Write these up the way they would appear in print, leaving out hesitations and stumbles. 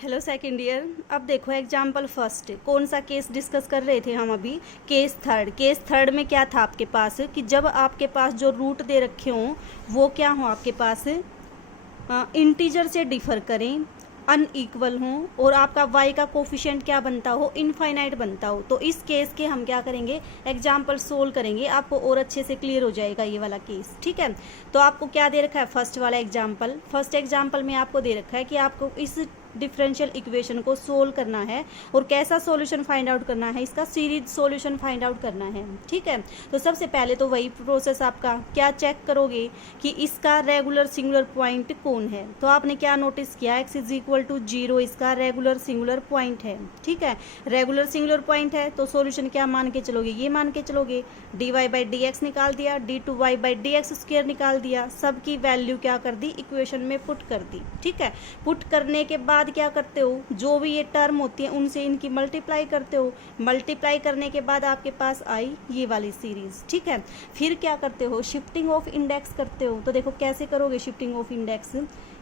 Hello second year. अब देखो example first, कौन सा केस डिस्कस कर रहे थे हम अभी? केस थर्ड में क्या था आपके पास कि जब आपके पास जो रूट दे रखे हों वो क्या हो आपके पास इंटीजर से डिफर करें, अनइक्वल हों और आपका y का कोफिशिएंट क्या बनता हो, इनफाइनाइट बनता हो। तो इस केस के हम क्या करेंगे, एग्जाम्पल सोल्व करेंगे, आपको और अच्छे से क्लियर हो जाएगा ये वाला केस। ठीक है, तो आपको क्या दे रखा है, फर्स्ट वाला एग्जाम्पल। फर्स्ट एग्जाम्पल में आपको दे रखा है कि आपको इस डिफरेंशियल इक्वेशन को सोल्व करना है और कैसा सॉल्यूशन फाइंड आउट करना है, इसका सीरीज सॉल्यूशन फाइंड आउट करना है। ठीक है, तो सबसे पहले तो वही प्रोसेस, आपका क्या चेक करोगे कि इसका रेगुलर सिंगुलर पॉइंट कौन है। तो आपने क्या नोटिस किया, x इज इक्वल टू 0 इसका रेगुलर सिंगुलर पॉइंट है। ठीक है, रेगुलर सिंगुलर पॉइंट है तो सॉल्यूशन क्या मान के चलोगे, ये मान के चलोगे dy बाई डी एक्स निकाल दिया, d2y by D x square निकाल दिया, सबकी वैल्यू क्या कर दी, इक्वेशन में पुट कर दी। ठीक है, पुट करने के बाद क्या करते हो, जो भी ये टर्म होती है उनसे इनकी मल्टीप्लाई करते हो। मल्टीप्लाई करने के बाद आपके पास आई ये वाली सीरीज। ठीक है, फिर क्या करते हो, शिफ्टिंग ऑफ इंडेक्स करते हो। तो देखो कैसे करोगे शिफ्टिंग ऑफ इंडेक्स,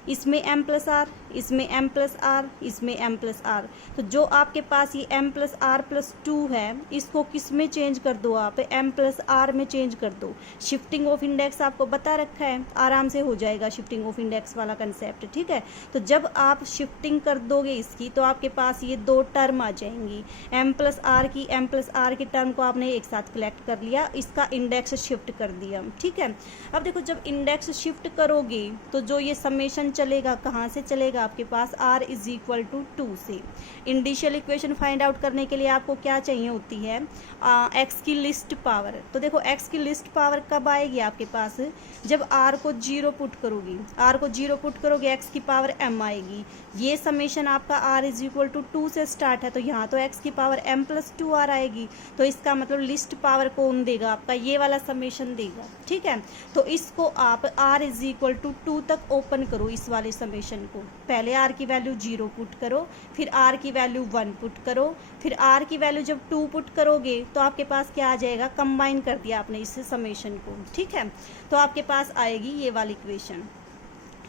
इसमें m प्लस आर, इसमें m प्लस आर, इसमें m प्लस आर। तो जो आपके पास ये m प्लस आर प्लस 2 है, इसको किस में चेंज कर दो, आप m प्लस आर में चेंज कर दो। शिफ्टिंग ऑफ इंडेक्स आपको बता रखा है, आराम से हो जाएगा शिफ्टिंग ऑफ इंडेक्स वाला कंसेप्ट। ठीक है, तो जब आप शिफ्टिंग कर दोगे इसकी तो आपके पास ये दो टर्म आ जाएंगी, m प्लस आर की टर्म को आपने एक साथ कलेक्ट कर लिया, इसका इंडेक्स शिफ्ट कर दिया। ठीक है, अब देखो जब इंडेक्स शिफ्ट करोगे तो जो ये समेशन चलेगा, कहाँ से चलेगा, आपके पास r इज इक्वल टू 2 से। इंडिशियल इक्वेशन फाइंड आउट करने के लिए आपको क्या चाहिए होती है, x की लिस्ट पावर। तो देखो x की लिस्ट पावर कब आएगी आपके पास, जब r को 0 पुट करोगी, x की पावर m आएगी। ये समेशन आपका r इज इक्वल टू 2 से स्टार्ट है, तो यहाँ तो x की पावर m प्लस 2r आएगी। तो इसका मतलब लिस्ट पावर कौन देगा, आपका ये वाला समेशन देगा। ठीक है, तो इसको आप r इज इक्वल टू 2 तक ओपन करो, इस वाले समेशन को। पहले r की वैल्यू 0 पुट करो, फिर r की वैल्यू 1 पुट करो, फिर r की वैल्यू जब 2 पुट करोगे तो आपके पास क्या आ जाएगा, कंबाइन कर दिया आपने इस समेशन को। ठीक है, तो आपके पास आएगी ये वाली इक्वेशन।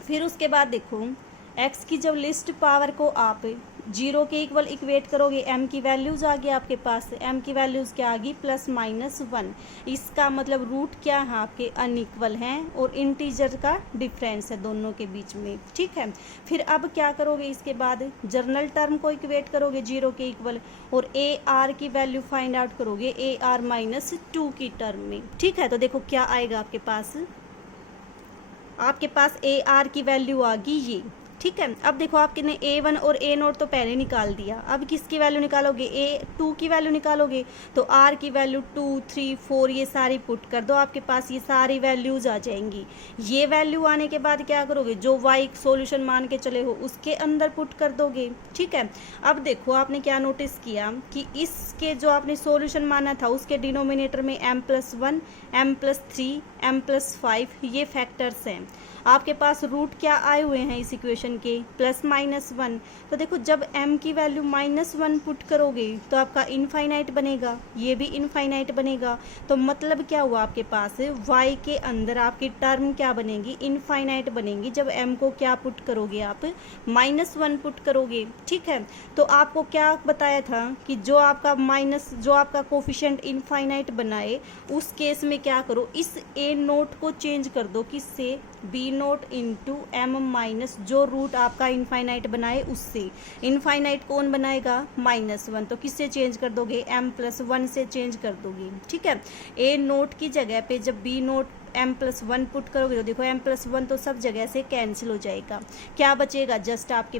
फिर उसके बाद देखो x की जब लिस्ट पावर को आप 0 के इक्वल इक्वेट करोगे, m की वैल्यूज़ आ गई आपके पास, m की वैल्यूज़ क्या आ गई, +-1। इसका मतलब रूट क्या है आपके, अनइक्वल हैं और इंटीजर का डिफरेंस है दोनों के बीच में। ठीक है, फिर अब क्या करोगे, इसके बाद जर्नल टर्म को इक्वेट करोगे 0 के इक्वल और ए आर की वैल्यू फाइंड आउट करोगे AR-2 की टर्म में। ठीक है, तो देखो क्या आएगा आपके पास ए आर की वैल्यू आ गई ये। ठीक है, अब देखो आपके ने A1 और A0 तो पहले निकाल दिया, अब किसकी वैल्यू निकालोगे, A2 की वैल्यू निकालोगे। तो R की वैल्यू 2, 3, 4 ये सारी पुट कर दो, आपके पास ये सारी वैल्यूज आ जाएंगी। ये वैल्यू आने के बाद क्या करोगे, जो y सॉल्यूशन मान के चले हो उसके अंदर पुट कर दोगे। ठीक है, अब देखो आपने क्या नोटिस किया कि इसके जो आपने सॉल्यूशन माना था उसके डिनोमिनेटर में m+1, m+3, m+5 ये फैक्टर्स हैं। आपके पास रूट क्या आए हुए हैं इस इक्वेशन के, +-1। तो देखो जब m की वैल्यू -1 पुट करोगे तो आपका इनफाइनाइट बनेगा, ये भी इनफाइनाइट बनेगा। तो मतलब क्या हुआ, आपके पास y के अंदर आपकी टर्म क्या बनेगी, इनफाइनाइट बनेगी, जब m को क्या पुट करोगे, आप -1 पुट करोगे। ठीक है, तो आपको क्या बताया था कि जो आपका कोफिशिएंट इनफाइनाइट बनाए उस केस में क्या करो, इस a0 को चेंज कर दो, किससे, b0 इंटू m- जो रूट आपका इनफाइनाइट बनाए उससे। इनफाइनाइट कौन बनाएगा, -1, तो किससे चेंज कर दोगे, m+1 से चेंज कर दोगे। ठीक है, a0 की जगह पे जब b0 m+1 पुट करोगे तो देखो m+1 तो सब जगह से कैंसिल हो जाएगा, क्या बचेगा, जस्ट आपके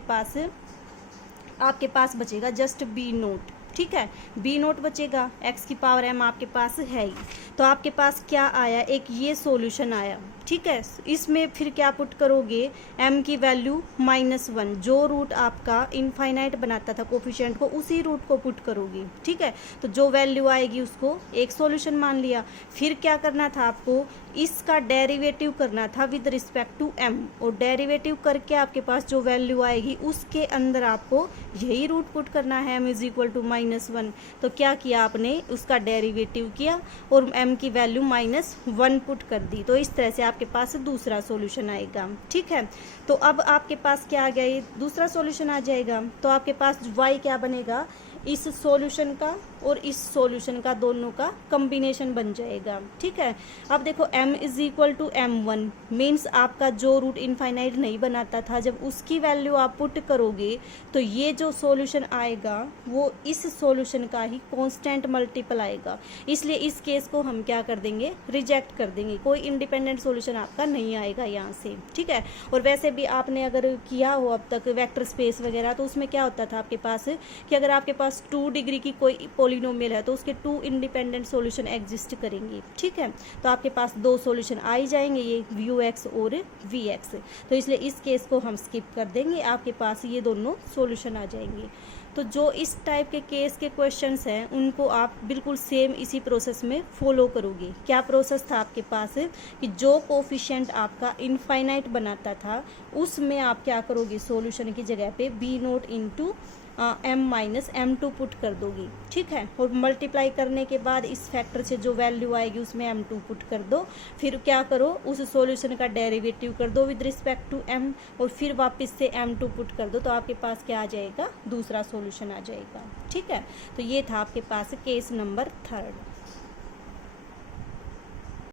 पास बचेगा जस्ट b0। ठीक है, b0 बचेगा, x की पावर m आपके पास है ही। तो आपके पास क्या आया, एक ये सॉल्यूशन आया। ठीक है, इसमें फिर क्या पुट करोगे, m की वैल्यू -1, जो रूट आपका इनफाइनाइट बनाता था कोफिशिएंट को उसी रूट को पुट करोगे। ठीक है, तो जो वैल्यू आएगी उसको एक सॉल्यूशन मान लिया। फिर क्या करना था आपको, इसका डेरिवेटिव करना था विद रिस्पेक्ट टू m, और डेरिवेटिव करके आपके पास जो वैल्यू आएगी उसके अंदर आपको यही रूट पुट करना है, m इज इक्वल टू -1। तो क्या किया आपने, उसका डेरिवेटिव किया और m की वैल्यू -1 पुट कर दी। तो इस तरह से आपके पास दूसरा सॉल्यूशन आएगा। ठीक है, तो अब आपके पास क्या आ गया, ये दूसरा सॉल्यूशन आ जाएगा। तो आपके पास y क्या बनेगा, इस सॉल्यूशन का और इस सॉल्यूशन का दोनों का कॉम्बिनेशन बन जाएगा। ठीक है, अब देखो m is equal to m1 means आपका जो रूट इनफाइनाइट नहीं बनाता था, जब उसकी वैल्यू आप पुट करोगे तो ये जो सॉल्यूशन आएगा वो इस सॉल्यूशन का ही कांस्टेंट मल्टीपल आएगा। इसलिए इस केस को हम क्या कर देंगे, रिजेक्ट कर देंगे, कोई इंडिपेंडेंट सॉल्यूशन आपका नहीं आएगा यहाँ से। ठीक है, और वैसे भी आपने अगर किया हो अब तक वेक्टर स्पेस वगैरह, तो उसमें क्या होता था आपके पास कि अगर आपके पास 2 डिग्री की कोई पॉलिनोमियल है तो उसके 2 इंडिपेंडेंट सॉल्यूशन एग्जिस्ट करेंगे। ठीक है, तो आपके पास 2 सॉल्यूशन आ ही जाएंगे, ये Vux और Vx। तो इसलिए इस केस को हम स्किप कर देंगे, आपके पास ये दोनों सॉल्यूशन आ जाएंगे। तो जो इस टाइप के केस के क्वेश्चंस हैं उनको आप बिल्कुल सेम इसी प्रोसेस में फॉलो करोगे। क्या प्रोसेस था आपके पास कि जो कोफिशिएंट आपका इनफाइनाइट बनाता था उसमें आप क्या करोगे, सॉल्यूशन की जगह पे b0 इंटू m-m2 पुट कर दोगी। ठीक है, और मल्टीप्लाई करने के बाद इस फैक्टर से जो वैल्यू आएगी उसमें m2 पुट कर दो, फिर क्या करो, उस सॉल्यूशन का डेरिवेटिव कर दो विद रिस्पेक्ट टू m, और फिर वापस से m2 पुट कर दो, तो आपके पास क्या आ जाएगा, दूसरा सॉल्यूशन आ जाएगा। ठीक है, तो ये था आपके पास केस नंबर 3।